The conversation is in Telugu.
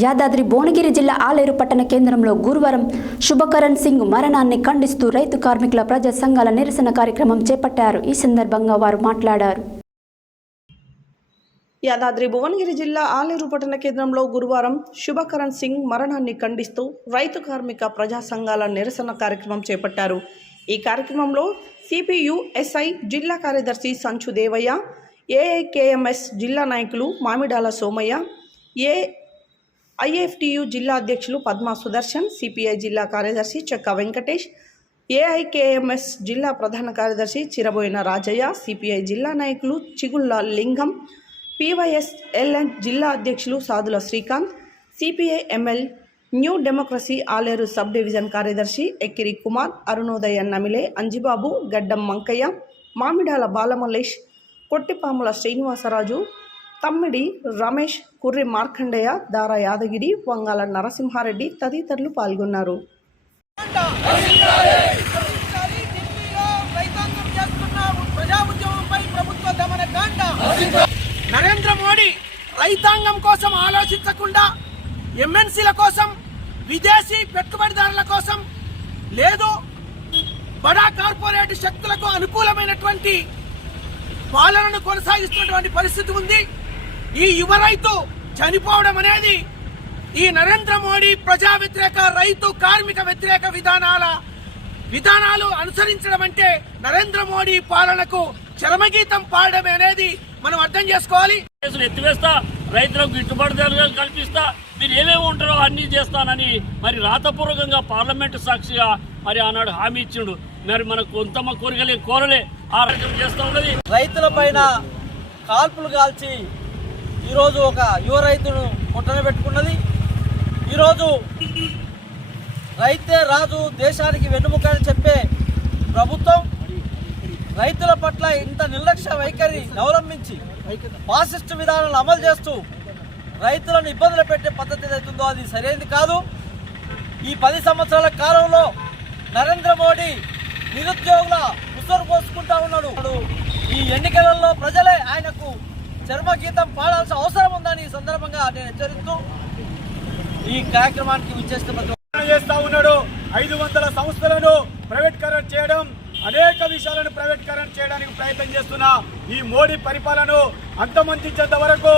యాదాద్రి భువనగిరి జిల్లా ఆలేరు పట్టణ కేంద్రంలో గురువారం శుభకరణ్ సింగ్ మరణాన్ని ఖండిస్తూ రైతు కార్మికుల ప్రజా సంఘాల నిరసన కార్యక్రమం చేపట్టారు. ఈ సందర్భంగా వారు మాట్లాడారు. యాదాద్రి భువనగిరి జిల్లా ఆలేరు పట్టణ కేంద్రంలో గురువారం శుభకరణ్ సింగ్ మరణాన్ని ఖండిస్తూ రైతు కార్మిక ప్రజా సంఘాల నిరసన కార్యక్రమం చేపట్టారు. ఈ కార్యక్రమంలో సిపియు ఎస్ఐ జిల్లా కార్యదర్శి సంచు దేవయ్య, ఏఐకేఎంఎస్ జిల్లా నాయకులు మామిడాల సోమయ్య, ఐఎఫ్టియు జిల్లా అధ్యక్షులు పద్మా సుదర్శన్, సిపిఐ జిల్లా కార్యదర్శి చెక్క వెంకటేష్, ఏఐకేఎంఎస్ జిల్లా ప్రధాన కార్యదర్శి చిరబోయిన రాజయ్య, సిపిఐ జిల్లా నాయకులు చిగుళ్ళ లింగం, పివైఎస్ఎల్ఎన్ జిల్లా అధ్యక్షులు Sadula Srikanth, CPI ML new democracy Aleru sub division కార్యదర్శి ఎక్కిరి కుమార్, అరుణోదయ నమిలే, అంజిబాబు, గడ్డం మంకయ్య, మామిడాల బాలమల్లేష్, కొట్టిపాముల శ్రీనివాసరాజు, తమ్మిడి రమేష్, కుర్రి మార్కండేయ, దారా యాదగిరి, వంగాల నరసింహారెడ్డి తదితరులు పాల్గొన్నారు. నరేంద్ర మోడీ రైతాంగం కోసం ఆలోచించకుండా ఎంఎన్సీల కోసం, విదేశీ పెట్టుబడిదారుల కోసం, లేదు బడా కార్పొరేట్ శక్తులకు అనుకూలమైనటువంటి పాలనను కొనసాగిస్తున్నటువంటి పరిస్థితి ఉంది. ఈ యువ రైతు చనిపోవడం అనేది ఈ నరేంద్ర మోడీ ప్రజా వ్యతిరేక, రైతు కార్మిక వ్యతిరేక విధానాలు అనుసరించడం అంటే నరేంద్ర మోడీ పాలనకు చరమగీతం పాడడం అనేది మనం అర్థం చేసుకోవాలి. ఎత్తివేస్తా, రైతులకు గిట్టుబాటు ధరలు కల్పిస్తా, మీరు ఏమేమి ఉంటారో అన్ని చేస్తానని మరి రాతపూర్వకంగా పార్లమెంటు సాక్షిగా మరి ఆనాడు హామీ ఇచ్చిండు. మరి మనకు కొంతమ కోరలే ఆ రకం చేస్తూ ఉన్నది. రైతుల పైన కాల్పులు కాల్చి ఈరోజు ఒక యువ రైతును పొట్టన పెట్టుకున్నది. ఈరోజు రైతే రాజు, దేశానికి వెన్నుముక అని చెప్పే ప్రభుత్వం రైతుల పట్ల ఇంత నిర్లక్ష్య వైఖరి అవలంబించి ఫాసిస్ట్ విధానాలను అమలు చేస్తూ రైతులను ఇబ్బందులు పెట్టే పద్ధతి ఏదైతుందో అది సరైనది కాదు. ఈ 10 సంవత్సరాల కాలంలో నరేంద్ర మోడీ నిరుద్యోగుల ఉసురు పోసుకుంటా ఉన్నాడు. ఈ ఎన్నికలలో ప్రజలే ఆయనకు చర్మగీతం పాడాల్సిన అవసరం ఉందని ఈ సందర్భంగా నేను హెచ్చరిస్తూ ఈ కార్యక్రమానికి చేస్తా ఉన్నాడు. 500 సంస్థలను ప్రైవేటీకరణ చేయడం, అనేక విషయాలను ప్రైవేటీకరణ చేయడానికి ప్రయత్నం చేస్తున్న ఈ మోడీ పరిపాలన అంతమొందించేంత వరకు